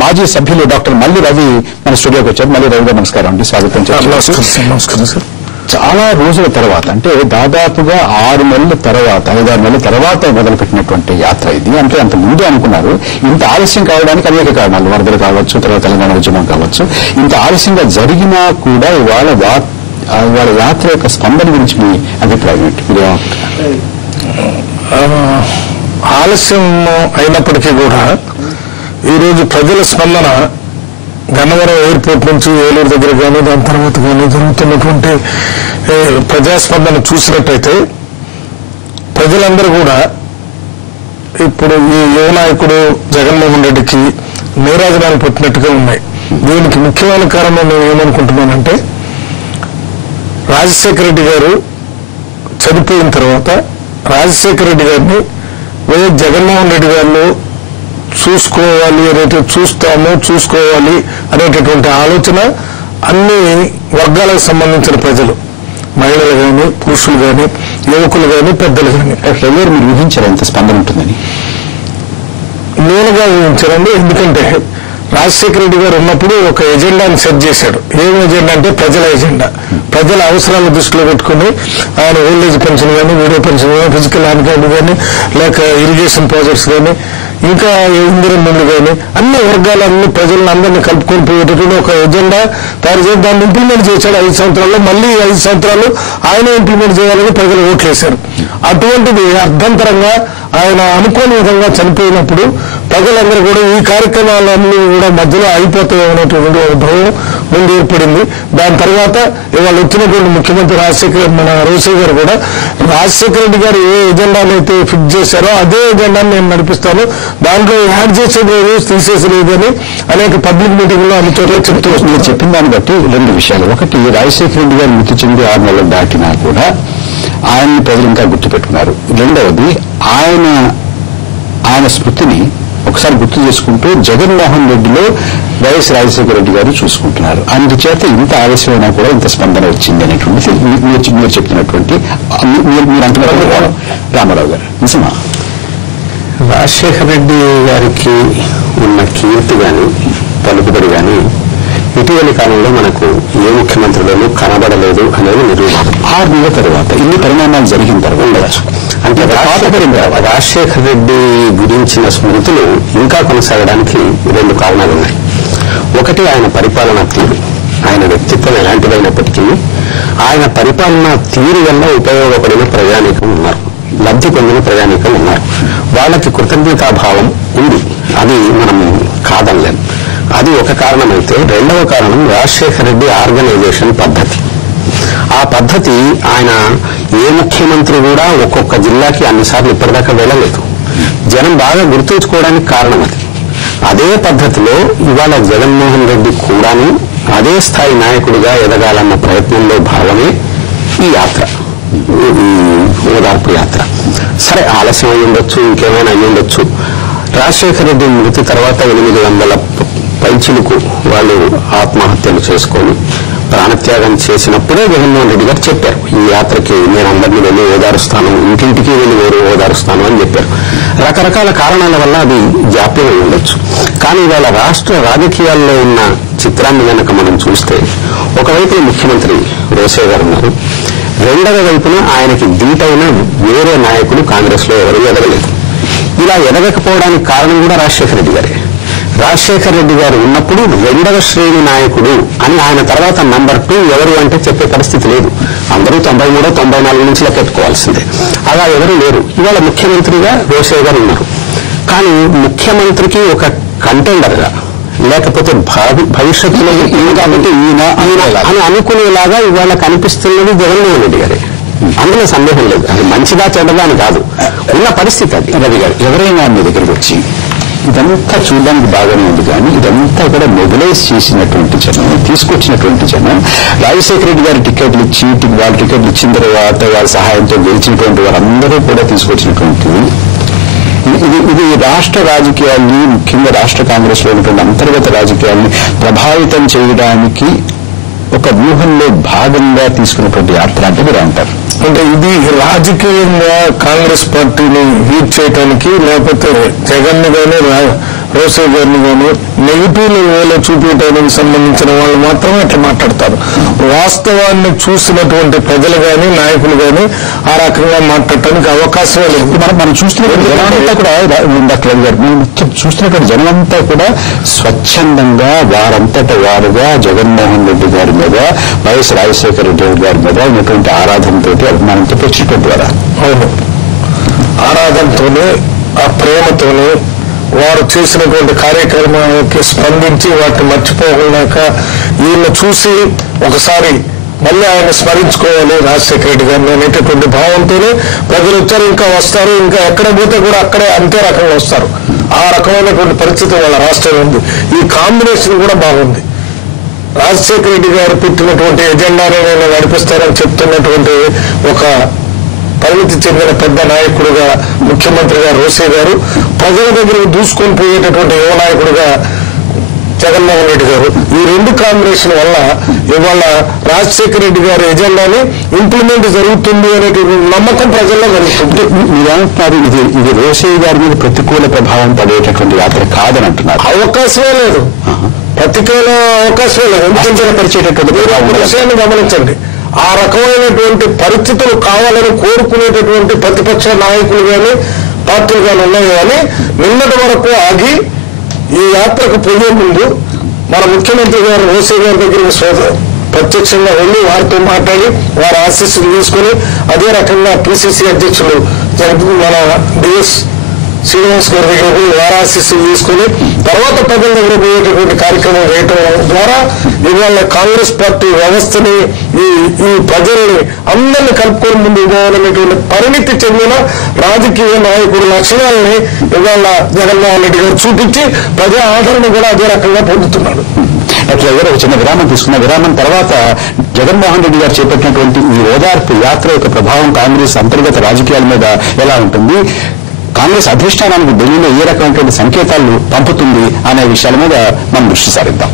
మాజీ సభ్యులు డాక్టర్ మల్లి రవి మన స్టూడియోకి వచ్చారు. మల్లి రవి గారు నమస్కారం అండి, స్వాగతం. నమస్కారం సార్. చాలా రోజుల తర్వాత, అంటే దాదాపుగా 6 నెలల తర్వాత, 5-6 నెలల తర్వాత మొదలుపెట్టినటువంటి యాత్ర ఇది. అంటే అంత ముందే అనుకున్నారు. ఇంత ఆలస్యం కావడానికి అనేక కారణాలు, వరదలు కావచ్చు, తర్వాత తెలంగాణ ఉద్యమం కావచ్చు. ఇంత ఆలస్యంగా జరిగినా కూడా ఇవాళ యాత్ర యొక్క స్పందన గురించి మీ అభిప్రాయం ఏంటి? ఆలస్యం అయినప్పటికీ కూడా ఈరోజు ప్రజల స్పందన గన్నవరం ఎయిర్పోర్ట్ నుంచి ఏలూరు దగ్గర కానీ దాని తర్వాత కానీ జరుగుతున్నటువంటి ప్రజాస్పందన చూసినట్టయితే ప్రజలందరూ కూడా ఇప్పుడు ఈ యువ నాయకుడు జగన్మోహన్ రెడ్డికి నీరాజనాలు పెట్టినట్టుగా ఉన్నాయి. దీనికి ముఖ్యమైన కారణం నేను ఏమనుకుంటున్నానంటే, రాజశేఖర రెడ్డి గారు చనిపోయిన తర్వాత రాజశేఖర రెడ్డి గారిని వైఎస్ జగన్మోహన్ రెడ్డి గారిని చూసుకోవాలి చూసుకోవాలి అనేటటువంటి ఆలోచన అన్ని వర్గాలకు సంబంధించిన ప్రజలు, మహిళలు కానీ, పురుషులు కానీ, యువకులు కానీ, పెద్దలు కానీ. మీరు ఊహించారు ఎంత స్పందన ఉంటుందని? నేనుగా ఊహించానండి. ఎందుకంటే రాజశేఖర రెడ్డి గారు ఉన్నప్పుడు ఒక ఎజెండాని సెట్ చేశాడు. ఏం ఎజెండా అంటే ప్రజల ఎజెండా. ప్రజల అవసరాలను దృష్టిలో పెట్టుకుని ఆయన ఓల్డేజ్ పెన్షన్ కానీ, వీడియో పెన్షన్ కానీ, ఫిజికల్ హ్యాండిక్యాప్ కానీ, లేక ఇరిగేషన్ ప్రాజెక్ట్స్ కానీ, ఇంకా ఇందిరం ముందు కానీ అన్ని వర్గాలన్నీ ప్రజలను అందరినీ కలుపుకొని పోయేటటువంటి ఒక ఎజెండా తయారు చేసి దాన్ని ఇంప్లిమెంట్ చేశాడు 5 సంవత్సరాల్లో. మళ్ళీ 5 సంవత్సరాలు ఆయనే ఇంప్లిమెంట్ చేయాలని ప్రజలు ఓట్లేశారు. అటువంటిది అర్థంతరంగా ఆయన అనుకోని విధంగా చనిపోయినప్పుడు ప్రజలందరూ కూడా ఈ కార్యక్రమాలన్నీ కూడా మధ్యలో అయిపోతాయి అనేటువంటి ఒక భయం ముందు ఏర్పడింది. దాని తర్వాత ఇవాళ వచ్చినటువంటి ముఖ్యమంత్రి మన రోసయ్య గారు కూడా రాజశేఖర రెడ్డి గారు ఏ ఎజెండాను అయితే ఫిక్స్ చేశారో అదే ఎజెండాను నేను నడిపిస్తాను, దాంట్లో యాడ్ చేసేది లేదు, తీసేసేది అని అనేక పబ్లిక్ మీటింగ్ లో అన్ని చోట్ల చెప్తూ వస్తుంది. చెప్పిన దాన్ని బట్టి 2 విషయాలు. ఒకటి, రాజశేఖర రెడ్డి గారు మృతి చెంది 6 నెలలు దాటినా కూడా ఆయన్ని ప్రజలు ఇంకా గుర్తుపెట్టుకున్నారు. రెండవది, ఆయన స్మృతిని ఒకసారి గుర్తు చేసుకుంటూ జగన్మోహన్ రెడ్డిలో వైఎస్ రాజశేఖర రెడ్డి గారు చూసుకుంటున్నారు. అందుచేత ఇంత ఆలస్యమైనా కూడా ఇంత స్పందన వచ్చింది అనేటువంటి మీరు చెప్తున్నటువంటి మీరు అంటున్నారు రామారావు గారు. నిజమా? రాజశేఖర రెడ్డి గారికి ఉన్న కీర్తి కానీ, పలుకుబడి కానీ ఇటీవలి కాలంలో మనకు ఏ ముఖ్యమంత్రిలోనూ కనబడలేదు అనేది నిరూపణ. 6 నెలల తర్వాత ఇన్ని పరిణామాలు జరిగిన తర్వాత అంటే రాజశేఖర రెడ్డి గురించిన స్మృతులు ఇంకా కొనసాగడానికి 2 కారణాలు ఉన్నాయి. ఒకటి, ఆయన పరిపాలనా తీరు. ఆయన వ్యక్తిత్వం ఎలాంటిదైనప్పటికీ ఆయన పరిపాలనా తీరు వల్ల ఉపయోగపడిన ప్రజానీకం ఉన్నారు, లబ్ధి పొందిన ప్రజానీకం ఉన్నారు. వాళ్ళకి కృతజ్ఞతాభావం ఉంది, అది మనం కాదనలేం. అది ఒక కారణమైతే, రెండవ కారణం రాజశేఖర రెడ్డి ఆర్గనైజేషన్ పద్ధతి. ఆ పద్ధతి ఆయన ఏ ముఖ్యమంత్రి కూడా ఒక్కొక్క జిల్లాకి అన్నిసార్లు ఇప్పటిదాకా వెళ్ళలేదు. జనం బాగా గుర్తుంచుకోవడానికి కారణం అది. అదే పద్ధతిలో ఇవాళ జగన్మోహన్ రెడ్డి కూడాను అదే స్థాయి నాయకుడిగా ఎదగాలన్న ప్రయత్నంలో భాగమే ఈ యాత్ర, ఈ ఓదార్పు యాత్ర. సరే, ఆలస్యం అయి ఉండొచ్చు, ఇంకేమైనా అయి ఉండొచ్చు. రాజశేఖర రెడ్డి మృతి తర్వాత 800 పైచిలకు వాళ్ళు ఆత్మహత్యలు చేసుకొని ప్రాణత్యాగం చేసినప్పుడే జగన్మోహన్ రెడ్డి గారు చెప్పారు, ఈ యాత్రకి నేను అందరినీ వెళ్ళి ఓదారుస్తాను, ఇంటింటికి వెళ్ళి ఓదారుస్తాను అని చెప్పారు. రకరకాల కారణాల వల్ల అది జాప్యం అయి ఉండొచ్చు. కానీ ఇవాళ రాష్ట్ర రాజకీయాల్లో ఉన్న చిత్రాన్ని కనుక మనం చూస్తే, ఒకవైపు ముఖ్యమంత్రి రోసయ్య గారు ఉన్నారు, రెండవ వైపున ఆయనకి దీటైన వేరే నాయకులు కాంగ్రెస్ లో ఎవరూ ఎదగలేదు. ఇలా ఎదగకపోవడానికి కారణం కూడా రాజశేఖర రెడ్డి గారే. రాజశేఖర రెడ్డి గారు ఉన్నప్పుడు 2వ శ్రేణి నాయకుడు అని ఆయన తర్వాత నంబర్ 2 ఎవరు అంటే చెప్పే పరిస్థితి లేదు. అందరూ 93, 94 నుంచి లెక్కెట్టుకోవాల్సిందే. అలా ఎవరు లేరు. ఇవాళ ముఖ్యమంత్రిగా రోసయ్య గారు ఉన్నారు. కానీ ముఖ్యమంత్రికి ఒక కంటెండర్గా, లేకపోతే భవిష్యత్తులో కాబట్టి ఈయన అని అనుకునేలాగా ఇవాళ కనిపిస్తున్నది జగన్మోహన్ రెడ్డి గారే. అందులో సందేహం లేదు. అది మంచిదా చెడ్డదా అని కాదు, ఉన్న పరిస్థితి అది. రవి గారు, ఎవరైనా మీ దగ్గరికి వచ్చి ఇదంతా చూడడానికి బాగానే ఉంది, కానీ ఇదంతా కూడా మొబిలైజ్ చేసినటువంటి జనం, తీసుకొచ్చినటువంటి జనం, రాజశేఖర రెడ్డి గారి టికెట్లు ఇచ్చి వాళ్ళ టికెట్లు ఇచ్చిన తర్వాత వాళ్ళ సహాయంతో గెలిచినటువంటి వారందరూ కూడా తీసుకొచ్చినటువంటివి. ఇది రాష్ట్ర రాజకీయాల్ని, ముఖ్యంగా రాష్ట్ర కాంగ్రెస్ లో ఉన్నటువంటి అంతర్గత రాజకీయాల్ని ప్రభావితం చేయడానికి ఒక వ్యూహంలో భాగంగా తీసుకున్నటువంటి యాత్ర అంటే మీరు అంటారు. అంటే ఇది రాజకీయంగా కాంగ్రెస్ పార్టీని వీట్ చేయడానికి, లేకపోతే జగన్ గానీ రోసే గారిని కానీ నెగిటివ్ వేలో చూపించడానికి సంబంధించిన వాళ్ళు మాత్రమే అట్లా మాట్లాడతారు. వాస్తవాన్ని చూసినటువంటి ప్రజలు కానీ నాయకులు కానీ ఆ రకంగా మాట్లాడటానికి అవకాశమే లేదు. మనం చూస్తున్నటువంటి జనమంతా కూడా డాక్టర్ గారు ముఖ్యం చూస్తున్నటువంటి జనమంతా కూడా స్వచ్ఛందంగా వారంతట వారుగా జగన్మోహన్ రెడ్డి గారి మీద వైఎస్ రాజశేఖర రెడ్డి గారి మీద ఉన్నటువంటి ఆరాధనతో అభిమానంతో వచ్చినటువంటి వారా? అవును, ఆరాధనతోనే ఆ ప్రేమతోనే వారు చేసినటువంటి కార్యక్రమానికి స్పందించి వాటిని మర్చిపోలేక ఈయన చూసి ఒకసారి మళ్ళీ ఆయన స్మరించుకోవాలి రాజశేఖర రెడ్డి గారిని అనేటటువంటి భావంతోనే ప్రజలు వచ్చారు. ఇంకా వస్తారు, ఇంకా ఎక్కడ పోతే కూడా అక్కడే అంతే రకంగా వస్తారు. ఆ రకమైనటువంటి పరిస్థితి వాళ్ళ రాష్ట్రంలో ఉంది. ఈ కాంబినేషన్ కూడా బాగుంది. రాజశేఖర రెడ్డి గారు పెట్టినటువంటి ఎజెండాని నేను నడిపిస్తారని చెప్తున్నటువంటి ఒక పరిమితి చెందిన పెద్ద నాయకుడుగా ముఖ్యమంత్రిగా రోసే గారు, ప్రజల దగ్గరకు దూసుకొని పోయేటటువంటి యువ నాయకుడుగా జగన్మోహన్ రెడ్డి గారు, ఈ రెండు కాంబినేషన్ వల్ల ఇవాళ రాజశేఖర రెడ్డి గారి ఎజెండాని ఇంప్లిమెంట్ జరుగుతుంది అనేటువంటి నమ్మకం ప్రజల్లో కలుగుతుంది. మీరేమంటున్నారు? ఇది రోసే గారి మీద ప్రతికూల ప్రభావం పడేటటువంటి యాత్ర కాదని అంటున్నారు. అవకాశమే లేదు, ప్రతికూల అవకాశమే లేదు. ఎందుకంటే పరిచేటటువంటి విషయాన్ని గమనించండి, ఆ రకమైనటువంటి పరిస్థితులు కావాలని కోరుకునేటటువంటి ప్రతిపక్ష నాయకులు కానీ పార్టీలు కానీ ఉన్నాయి. కానీ నిన్నటి వరకు ఆగి ఈ యాత్రకు పోయే ముందు మన ముఖ్యమంత్రి గారు రోసే గారి దగ్గరికి ప్రత్యక్షంగా వెళ్ళి వారితో మాట్లాడి వారి ఆశీస్సులు తీసుకుని, అదే రకంగా పిసిసి అధ్యక్షులు మన డిఎస్ శ్రీనివాస్ గారి దగ్గర పోయి వారి ఆశీస్సులు తీసుకుని తర్వాత ప్రజల దగ్గర పోయేటటువంటి కార్యక్రమం చేయటం ద్వారా ఇవాళ కాంగ్రెస్ పార్టీ వ్యవస్థని ఈ ప్రజల్ని అందరినీ కలుపుకొని ముందు పోవాలనేటువంటి పరిణితి చెందిన రాజకీయ నాయకుడి లక్షణాలని ఇవాళ జగన్మోహన్ రెడ్డి గారు చూపించి ప్రజా ఆదరణ కూడా అదే రకంగా పొందుతున్నాడు. అట్లా ఒక చిన్న విరామం తీసుకున్న విరామం తర్వాత జగన్మోహన్ రెడ్డి గారు చేపట్టినటువంటి ఈ ఓదార్పు యాత్ర యొక్క ప్రభావం కాంగ్రెస్ అంతర్గత రాజకీయాల మీద ఎలా ఉంటుంది, కాంగ్రెస్ అధిష్టానానికి ఢిల్లీలో ఏ రకమైనటువంటి సంకేతాలు పంపుతుంది అనే విషయాల మీద మనం దృష్టి సారిద్దాం.